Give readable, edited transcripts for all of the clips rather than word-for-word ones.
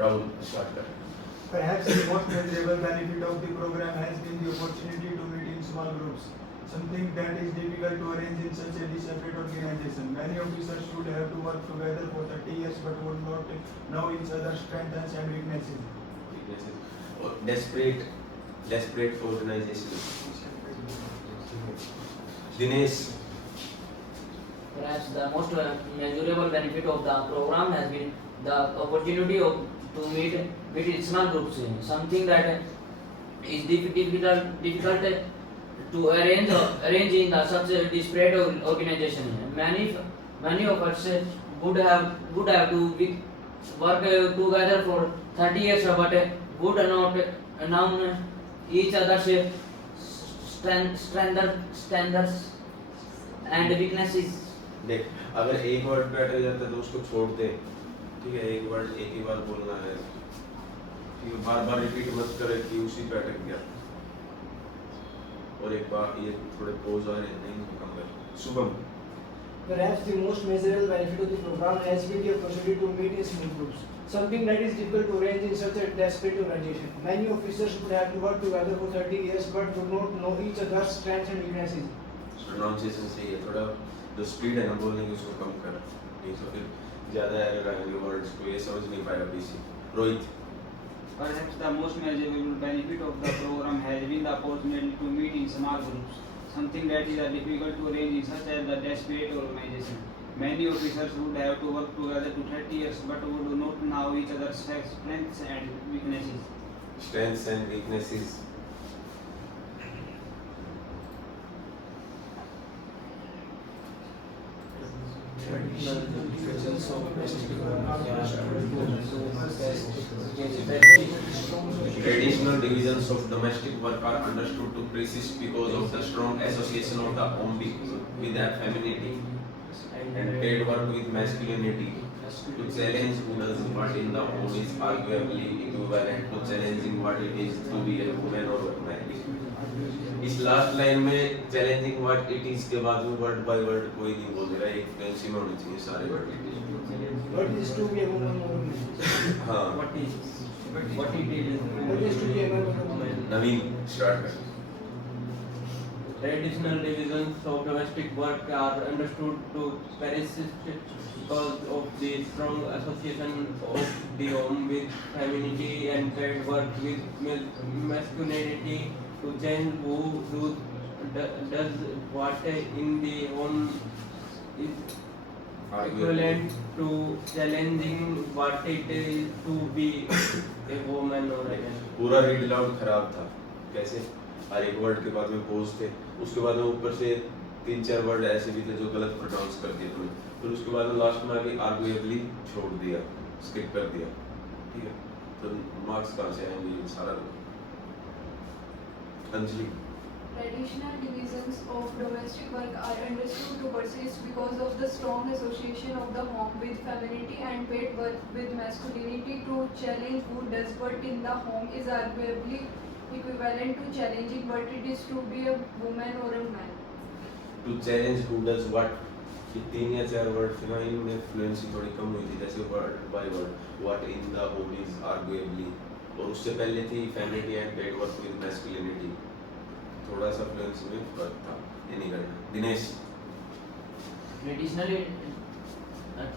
Rahul start कर. Perhaps the most measurable benefit of the program has been the opportunity to meet in small groups, something that is difficult to arrange in such a separate organization. Many officers would have to work together for 30 years but would not know each other's strengths and weaknesses. और desperate organization. Dinesh. Perhaps the most measurable benefit of the program has been the opportunity to meet in small groups, something that is difficult to arrange in such a disparate organization. Many of us would have to work together for 30 years but would not know each other's standards and weaknesses. देख, अगर एक word पे अटक जाता है तो उसको छोड़ दे. ठीक है, एक वर्ड एक ही बार बोलना है. ठीक है, बार बार रिपीट मत करे कि उसी पे अटक गया. और एक बार ये थोड़े पोज आ रहे हैं, नहीं कम कर. Shubham. Perhaps the most measurable benefit of the program has been the opportunity to meet in small groups, something that is difficult to arrange in such a desperate organization. Many officers would have to work together for 30 years but would not know each other's strengths and weaknesses. Pronunciation सही है, थोड़ा जो speed है ना बोलने की उसको कम कर. नहीं तो फिर ज़्यादा एरर आएंगे वर्ड्स को, ये समझ नहीं पाएगा PC. Rohit. Perhaps the most measurable benefit of the program has been the opportunity to meet in small groups, something that is difficult to arrange in such a desperate organization. Many officers would have to work together for 30 years but would not know each other's strengths and weaknesses. Strengths and weaknesses. Traditional divisions of domestic work are understood to persist because of the strong association of the home with their femininity and paid work with masculinity. To challenge who does what in the home is arguably equivalent to challenging what it is to be a woman or a man. इस last line में challenging what it is के बाद में word by word कोई नहीं बोल रहा है, एक फ्लुएंसी में होने चाहिए सारे word. What is to be a woman or a man? हाँ. What is to be a man or a woman? Naveen start कर. Traditional divisions of domestic work are understood to persist because of the strong association of the home with femininity and paid work with masculinity. To change who does what in the home is equivalent to challenging what it is to be a woman or a man. पूरा read loud खराब था. कैसे? हर एक word के बाद में pose थे, उसके बाद में ऊपर से 3-4 वर्ड ऐसे भी थे जो गलत प्रोनाउंस कर दिए तुमने. फिर उसके बाद में लास्ट में आके आर्गुएबली छोड़ दिया, स्किप कर दिया. ठीक है, तो मार्क्स कहाँ से आएंगे ये सारा? Anjali. Traditional divisions of domestic work are understood to persist because of the strong association of the home with femininity and paid work with masculinity. To challenge who does what in the home is arguably equivalent to challenging what it is to be a woman or a man. To challenge who does what, ये 3 या 4 word थे ना, इनमें fluency थोड़ी कम हुई थी. जैसे word by word what in the home is arguably, और उससे पहले थी femininity and paid work with masculinity. थोड़ा सा फ्लुएंसी में फर्क था, ये नहीं करना. Dinesh.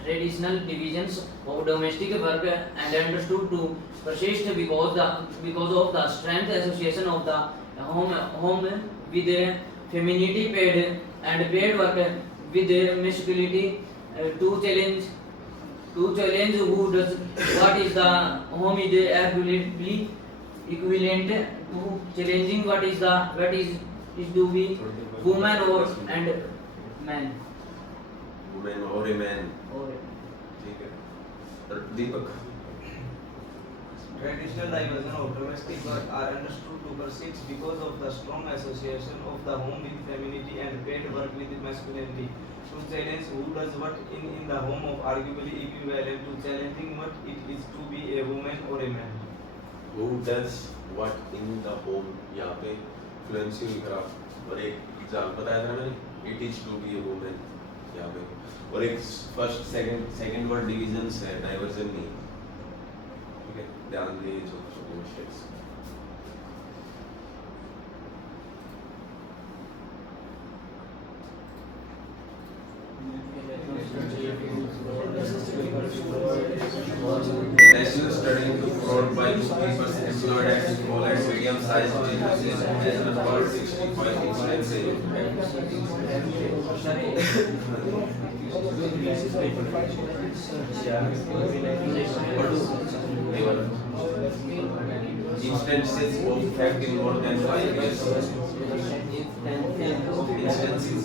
Traditional divisions of domestic work and understood to persist because of the strength association of the home with femininity paid work with masculinity. To challenge who does what is the home is arguably equivalent to challenging what is to be woman or and man. Woman or a man. ठीक है. दीपक. Traditional division of domestic work are understood to persist because of the strong association of the home with femininity and paid work with masculinity. To challenge who does what in the home of arguably equivalent to challenging what it is to be a woman or a man. Who does what in the home, यहाँ पे fluency भी खराब. और एक example बताया था मैंने, it is to be a woman यहाँ पे. और एक फर्स्ट सेकंड वर्ड डिविजन्स है, डाइवर्जन नहीं. ठीक है, ध्यान दें छोटे छोटे mistakes. National study into fraud by bookkeepers employed at small and medium-sized businesses has uncovered 65 instances of theft in more than 5 years. Instances.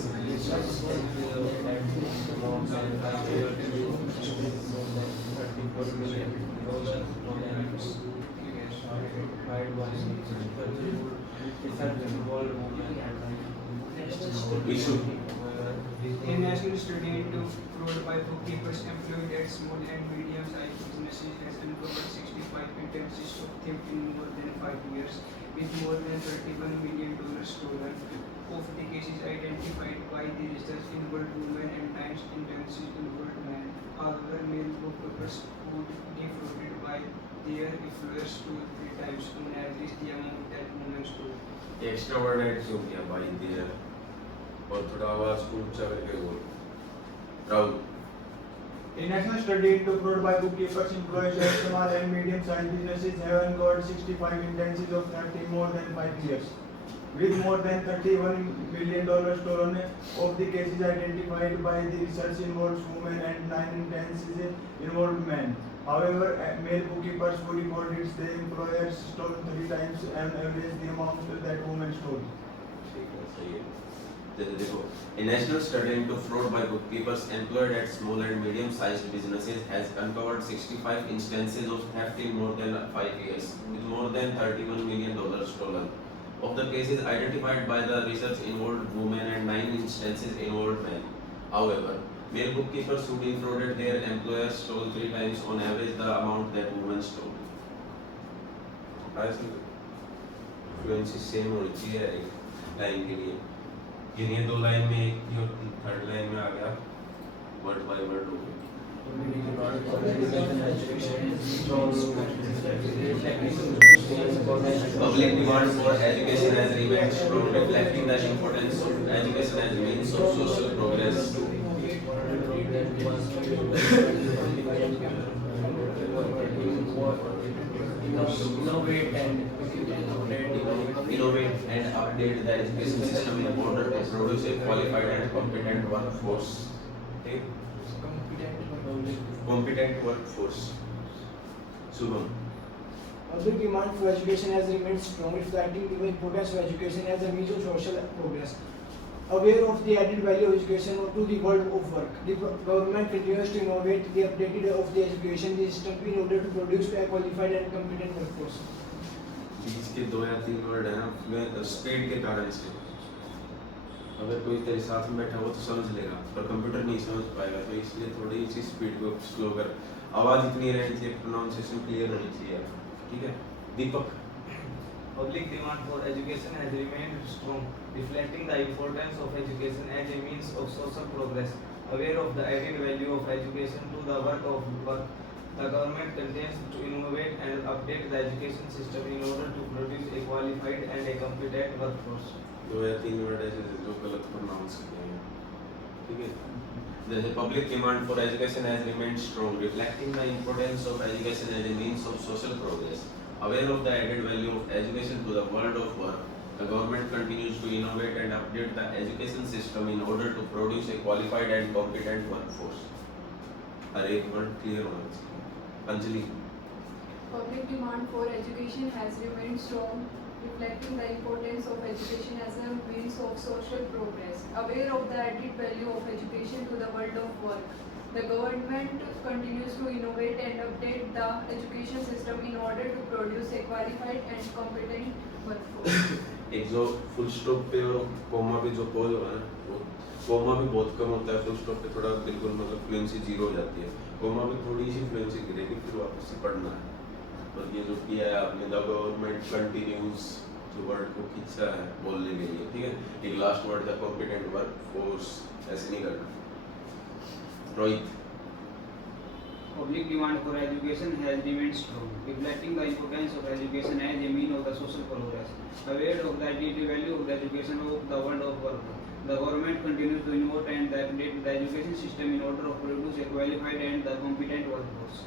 We should. A national study into fraud by bookkeepers employed at small and medium-sized businesses has uncovered 65 instances of theft in more than 5 years, with more than $31 million stolen. Of the cases identified by the research involved women and 9 instances involved men. However, male bookkeepers would defrauded by their employers 2-3 times on average the amount that women stole. Extra word add क्यों किया भाई there और थोड़ा आवाज को ऊंचा करके बोल Rahul. A national study into fraud by bookkeepers employed at small and medium-sized businesses have uncovered 65 instances of theft in more than 5 years, with more than $31 million stolen. Of the cases identified by the research involves women and 9 instances involved men. However, male bookkeepers who reported their employers stole 3 times on average the amount that women stole. ठीक है सही है। जैसे देखो a national study into fraud by bookkeepers employed at small and medium-sized businesses has uncovered 65 instances of theft in more than 5 years, with more than $31 million stolen. Of the cases identified by the research involved women and 9 instances involved men. However, male bookkeepers who defrauded their employers stole 3 times on average the amount that women stole. Fluency same होनी चाहिए एक line के लिए। गिनिए 2 line में एक थी और third line में आ गया वर्ड बाय वर्ड हो गया। Public demand for education has remained strong, reflecting the importance of education as a means of social progress. Innovate and update the education system in order to produce a qualified and competent workforce. Okay? Competent workforce. Subham. Public demand for education has remained strong, reflecting the importance of education as a means of social progress. Aware of the added value of education to the world of work, the government continues to innovate the updated of the education system in order to produce a qualified and competent workforce. बीच के 2 या 3 word हैं ना speed के कारण से अगर कोई तेरे साथ में बैठा हो तो समझ लेगा पर कंप्यूटर नहीं समझ पाएगा, तो इसलिए थोड़ी सी स्पीड को स्लो कर। आवाज इतनी रहनी चाहिए, प्रोनाउंसिएशन क्लियर होनी चाहिए, ठीक है। दीपक। Public demand for education has remained strong, reflecting the importance of education as a means of social progress. Aware of the added value of education to the world of work, the government continues to innovate and update the education system in order to produce a qualified and a competent workforce. 2 या 3 word ऐसे जो गलत pronounce किए हैं, ठीक है। The public demand for education has remained strong, reflecting the importance of education as a means of social progress. Aware of the added value of education to the world of work, the government continues to innovate and update the education system in order to produce a qualified and competent workforce. हर एक word clear होना चाहिए। Anjali. Public demand for education has remained strong, reflecting the importance of education as a means of social progress. Aware of the added value of education to the world of work, the government continues to innovate and update the education system in order to produce a qualified and competent workforce. एक जो full stop पे और coma पे जो pause होगा ना, वो coma पे बहुत कम होता है, फुल स्टॉप पे थोड़ा बिल्कुल मतलब फ्लुएंसी 0 हो जाती है। कोमा पे थोड़ी सी फ्लुएंसी गिरेगी, फिर वापस से पढ़ना है। और ये जो किया है आपने, द गवर्नमेंट कंटिन्यूज, जो वर्ड को खींचा है बोलने के लिए, ठीक है। एक लास्ट वर्ड था कॉम्पिटेंट वर्क फोर्स, ऐसे नहीं करना। Rohit. public demand for education has remained strong, reflecting the importance of education as a means of the social progress. Aware of the added value of the education of the world of work, the government continues to innovate and update the education system in order to produce a qualified and the competent workforce.